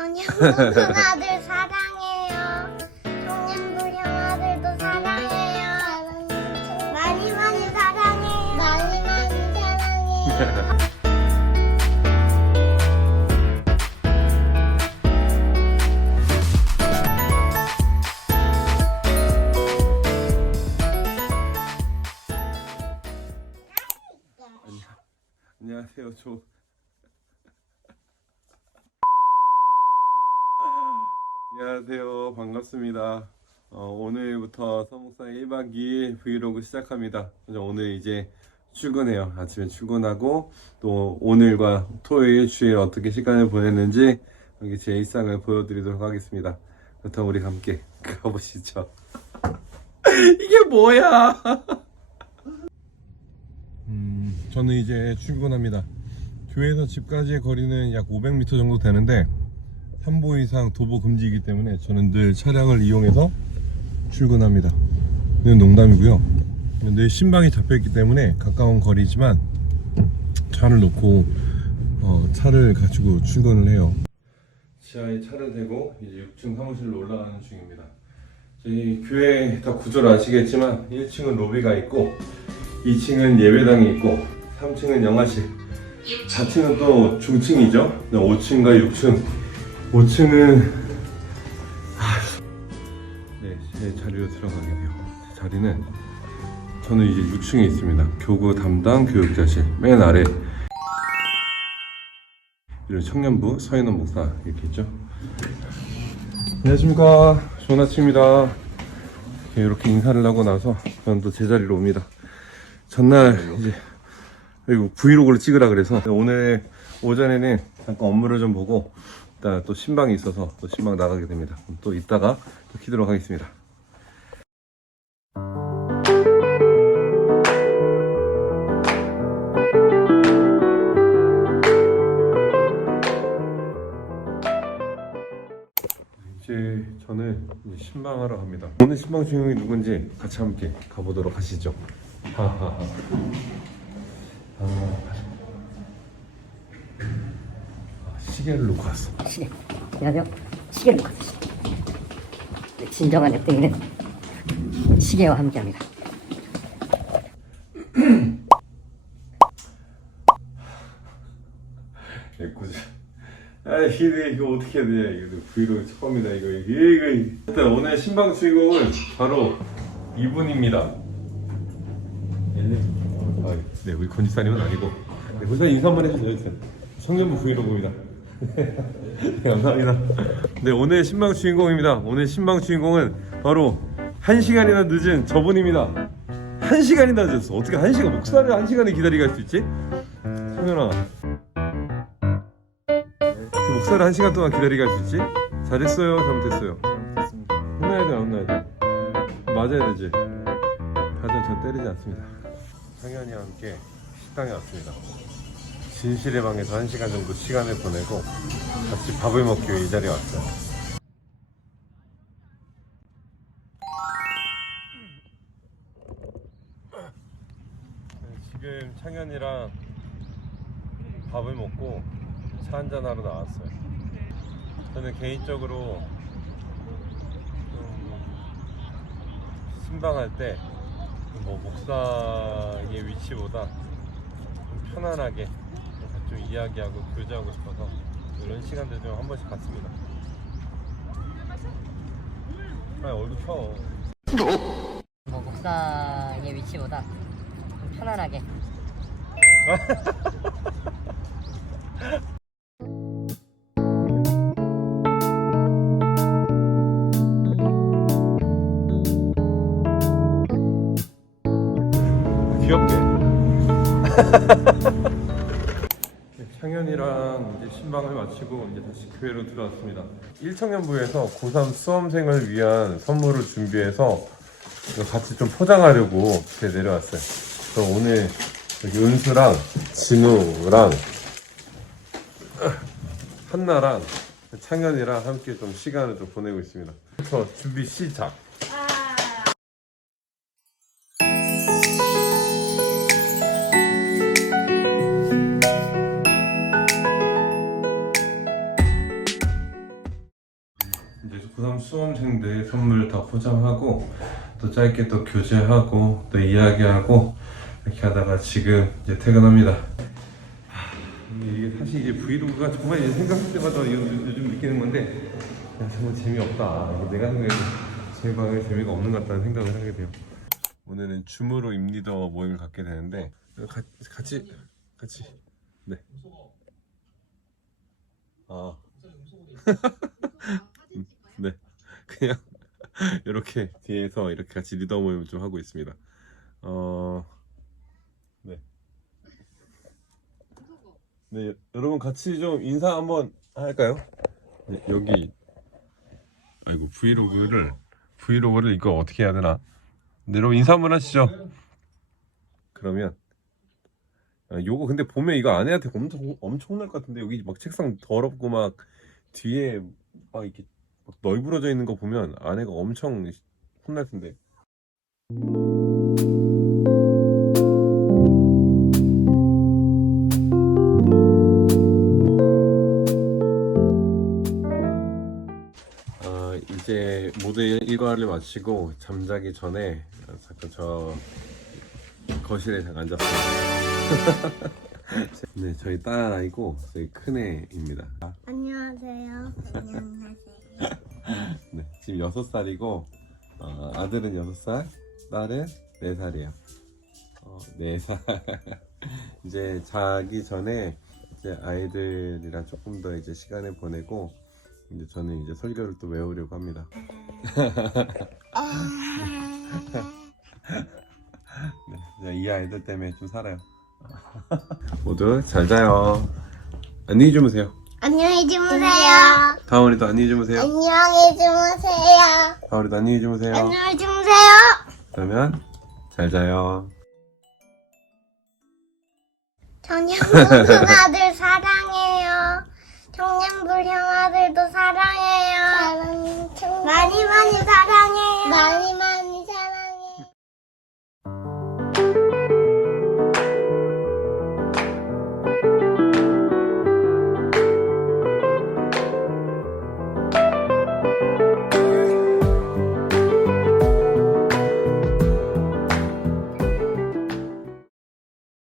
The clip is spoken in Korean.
전현무 형아들 안녕하세요. 반갑습니다. 어, 오늘부터 서목상 1박 2일 브이로그 시작합니다. 오늘 이제 출근해요. 아침에 출근하고 또 오늘과 토요일, 주일 어떻게 시간을 보냈는지 여기 제 일상을 보여드리도록 하겠습니다. 그렇다면 우리 함께 가보시죠. 이게 뭐야? 음, 저는 이제 출근합니다. 교회에서 집까지의 거리는 약 500m 정도 되는데 3보 이상 도보 금지이기 때문에 저는 늘 차량을 이용해서 출근합니다. 이건 농담이고요. 늘 신방이 잡혀있기 때문에 가까운 거리지만 차를 놓고 어, 차를 가지고 출근을 해요. 지하에 차를 대고 이제 6층 사무실로 올라가는 중입니다. 저희 교회 다 구조를 아시겠지만 1층은 로비가 있고 2층은 예배당이 있고 3층은 영화실 4층은 또 중층이죠 5층과 6층 5층은 네, 제 자리로 들어가게 돼요. 제 자리는 저는 이제 6층에 있습니다. 교구 담당 교육자실 맨 아래. 이런 청년부 서인원 목사 이렇게 있죠? 안녕하십니까? 좋은 아침입니다. 이렇게 인사를 하고 나서 저는 또 제자리로 옵니다. 전날 이제 그리고 브이로그를 찍으라 그래서 오늘 오전에는 잠깐 업무를 좀 보고 일단 또 신방이 있어서 또 신방 나가게 됩니다. 그럼 또 이따가 또 키도록 하겠습니다. 이제 저는 이제 신방하러 갑니다. 오늘 신방 주인공이 누군지 같이 함께 가보도록 하시죠. 하하하. 아, 아, 시계를 놓고 왔어. 시계. 안녕하세요. 시계를 놓고 왔어요. 진정한 역등이는 시계와 함께합니다. 애꿎은. 아, 이게 이거 어떻게 해야 되냐 이거 브이로그 처음이다 이거 이거 이거. 일단 오늘 신방 주인공은 바로 이분입니다. 아, 네 우리 권지사님은 아니고 네, 권지사님 인사 한번 해주세요. 청년부 브이로그입니다. 네, 감사합니다. 네 오늘 신방 주인공입니다. 오늘 신방 주인공은 바로 한 시간이나 늦은 저분입니다. 한 시간이나 늦었어. 어떻게 한 시간 목사를 한 시간을 기다리게 할 수 있지? 성현아. 그 목사를 한 시간 동안 기다리게 할 수 있지? 잘했어요, 잘못했어요. 혼나야 돼, 안 혼나야 돼? 맞아야 되지. 하지만 전 때리지 않습니다. 상현이와 함께 식당에 왔습니다. 진실의 방에서 한 시간 정도 시간을 보내고 같이 밥을 먹기 위해 이 자리에 왔어요. 네, 지금 창현이랑 밥을 먹고 차 한잔 하러 나왔어요. 저는 개인적으로 좀 신방할 때 뭐 목사의 위치보다 좀 편안하게 좀 이야기하고 교제하고 싶어서 이런 시간들 좀 한 번씩 갖습니다. 아 얼굴 펴. 뭐 목사의 위치보다 좀 편안하게 귀엽게. 신방을 마치고 이제 다시 교회로 들어왔습니다. 1청년부에서 고3 수험생을 위한 선물을 준비해서 같이 좀 포장하려고 이렇게 내려왔어요. 그래서 오늘 여기 은수랑 진우랑 한나랑 창현이랑 함께 좀 시간을 좀 보내고 있습니다. 그래서 준비 시작. 이제 고3 수험생들 선물 다 포장하고 또 짧게 또 교제하고 또 이야기하고 이렇게 하다가 지금 이제 퇴근합니다. 하, 이게 사실 이제 브이로그가 정말 이제 생각할 때마다 요, 즘 느끼는 건데 야, 정말 재미없다. 내가 생각해도 제 방에 재미가 없는 것 같다는 생각을 하게 돼요. 오늘은 줌으로 임리더 모임을 갖게 되는데 가, 같이 같이 네. 아. 네. 그냥 이렇게 뒤에서 이렇게 같이 리더 모임을 좀 하고 있습니다. 어. 네. 네, 여러분 같이 좀 인사 한번 할까요? 네, 여기 아이고 브이로그를 브이로그를 이거 어떻게 해야 되나? 네, 여러분 인사 한번 하시죠. 그러면 아, 요거 근데 보면 이거 아내한테 엄청 엄청 혼날 것 같은데 여기 막 책상 더럽고 막 뒤에 막 이렇게 막 널브러져 있는 거 보면 아내가 엄청 혼날 텐데. 어, 이제 모두 일과를 마치고 잠자기 전에 어, 잠깐 저 거실에 잠깐 앉았어요. 네, 저희 딸 아이고 저희 큰 애입니다. 안녕하세요. 안녕하세요. 네, 지금 여섯 살이고 어, 아들은 여섯 살, 딸은 네 살이에요. 어, 네 살. 이제 자기 전에 이제 아이들이랑 조금 더 이제 시간을 보내고 이제 저는 이제 설교를 또 외우려고 합니다. 네, 이 아이들 때문에 좀 살아요. 모두 잘 자요. 안녕히 주무세요. 안녕히 주무세요. 다원이도 안녕히 주무세요. 안녕히 주무세요. 다원이도 안녕히 주무세요. 안녕히 주무세요. 그러면 잘 자요. 저녁 먹은 아들